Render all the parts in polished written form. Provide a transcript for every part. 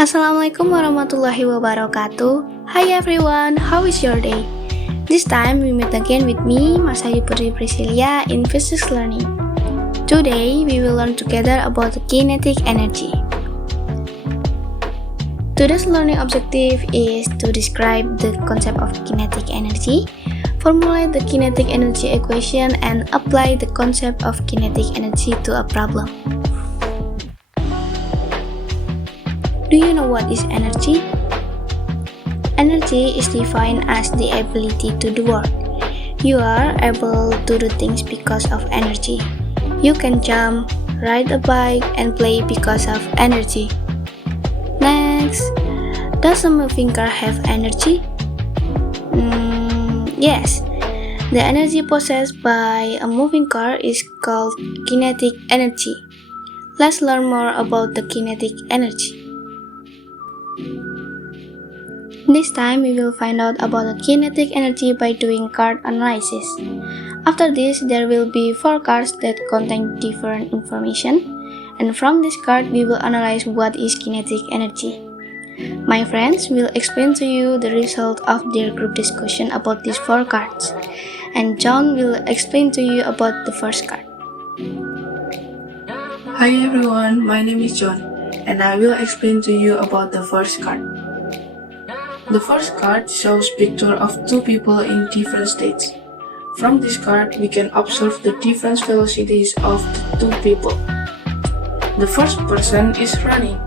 Assalamualaikum warahmatullahi wabarakatuh. Hi everyone, how is your day? This time we meet again with me, Masayu Putri Priscilia in physics learning. Today we will learn together about the kinetic energy. Today's learning objective is to describe the concept of kinetic energy, formulate the kinetic energy equation, and apply the concept of kinetic energy to a problem. Do you know what is energy? Energy is defined as the ability to do work. You are able to do things because of energy. You can jump, ride a bike, and play because of energy. Next, does a moving car have energy? Yes. The energy possessed by a moving car is called kinetic energy. Let's learn more about the kinetic energy. This time we will find out about the kinetic energy by doing card analysis. After this, there will be 4 cards that contain different information, and from this card we will analyze what is kinetic energy. My friends will explain to you the result of their group discussion about these 4 cards, and John will explain to you about the first card. Hi everyone, my name is John, and I will explain to you about the first card. The first card shows picture of 2 people in different states. From this card, we can observe the different velocities of the 2 people. The first person is running,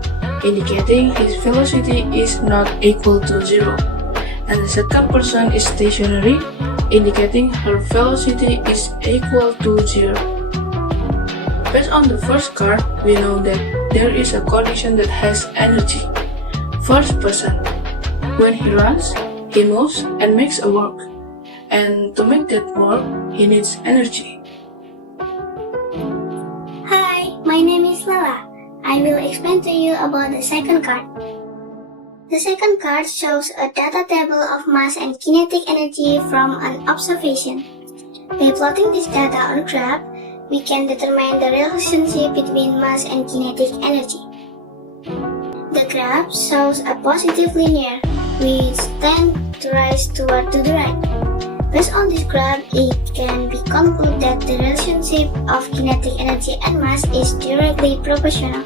indicating his velocity is not equal to 0. And the second person is stationary, indicating her velocity is equal to 0. Based on the first card, we know that there is a condition that has energy. First person. When he runs, he moves and makes a work. And to make that work, he needs energy. Hi, my name is Lala. I will explain to you about the second card. The second card shows a data table of mass and kinetic energy from an observation. By plotting this data on graph, we can determine the relationship between mass and kinetic energy. The graph shows a positive linear, which tend to rise toward to the right. Based on this graph, it can be concluded that the relationship of kinetic energy and mass is directly proportional.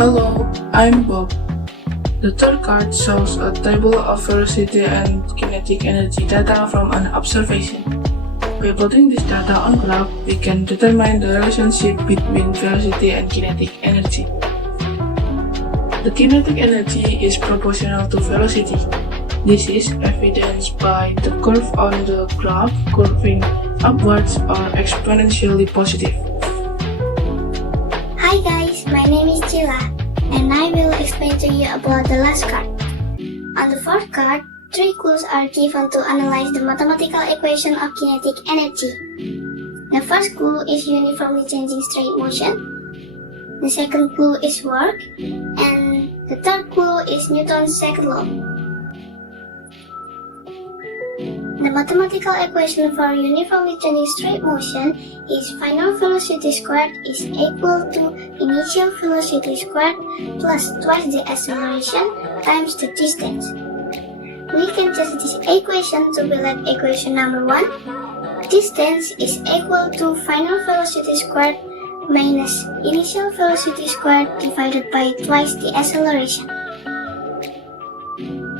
Hello, I'm Bob. The third card shows a table of velocity and kinetic energy data from an observation. By plotting this data on graph, we can determine the relationship between velocity and kinetic energy. The kinetic energy is proportional to velocity. This is evidenced by the curve on the graph curving upwards or exponentially positive. Hi guys, my name is Cila, and I will explain to you about the last card. On the fourth card, 3 clues are given to analyze the mathematical equation of kinetic energy. The first clue is uniformly changing straight motion. The second clue is work, and the third clue is Newton's second law. The mathematical equation for uniformly changing straight motion is final velocity squared is equal to initial velocity squared plus twice the acceleration times the distance. We can change this equation to be like equation number 1. Distance is equal to final velocity squared minus initial velocity squared divided by twice the acceleration.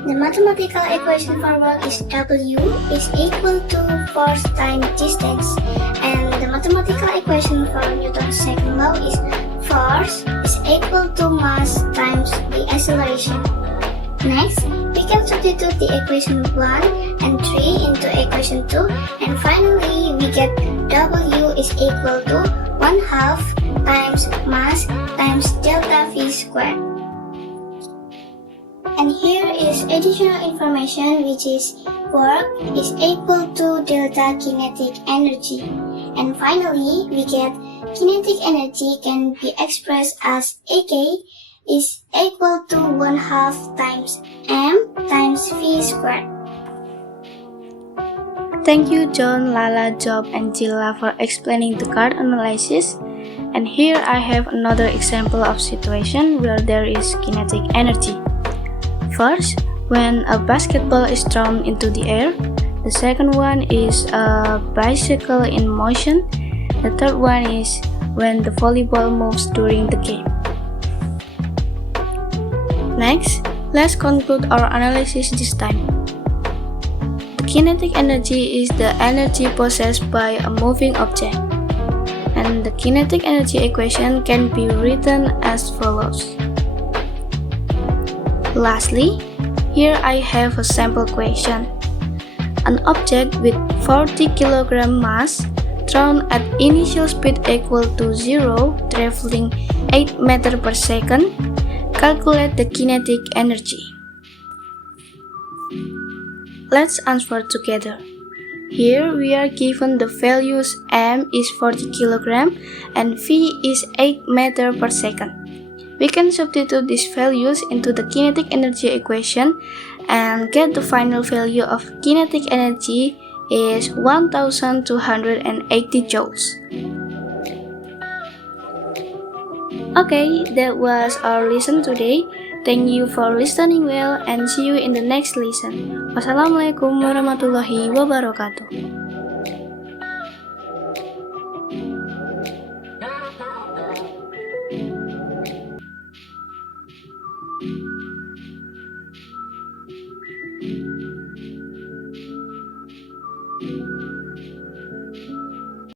The mathematical equation for work is W is equal to force times distance, and the mathematical equation for Newton's second law is force is equal to mass times the acceleration. Next, we can substitute the equation 1 and 3 into equation 2, and finally we get W is equal to 1/2 times mass times delta V squared. And here is additional information, which is work is equal to delta kinetic energy. And finally, we get kinetic energy can be expressed as AK is equal to 1/2 times M times V squared. Thank you John, Lala, Job, and Jilla for explaining the card analysis. And here I have another example of situation where there is kinetic energy. First, when a basketball is thrown into the air. The second one is a bicycle in motion. The third one is when the volleyball moves during the game. Next, let's conclude our analysis this time. The kinetic energy is the energy possessed by a moving object. And the kinetic energy equation can be written as follows. Lastly, here I have a sample question. An object with 40 kg mass thrown at initial speed equal to 0 traveling 8 meters per second. Calculate the kinetic energy. Let's answer together. Here we are given the values m is 40 kg and v is 8 meters per second. We can substitute these values into the kinetic energy equation and get the final value of kinetic energy is 1280 joules. Okay, that was our lesson today. Thank you for listening well and see you in the next lesson. Wassalamualaikum warahmatullahi wabarakatuh.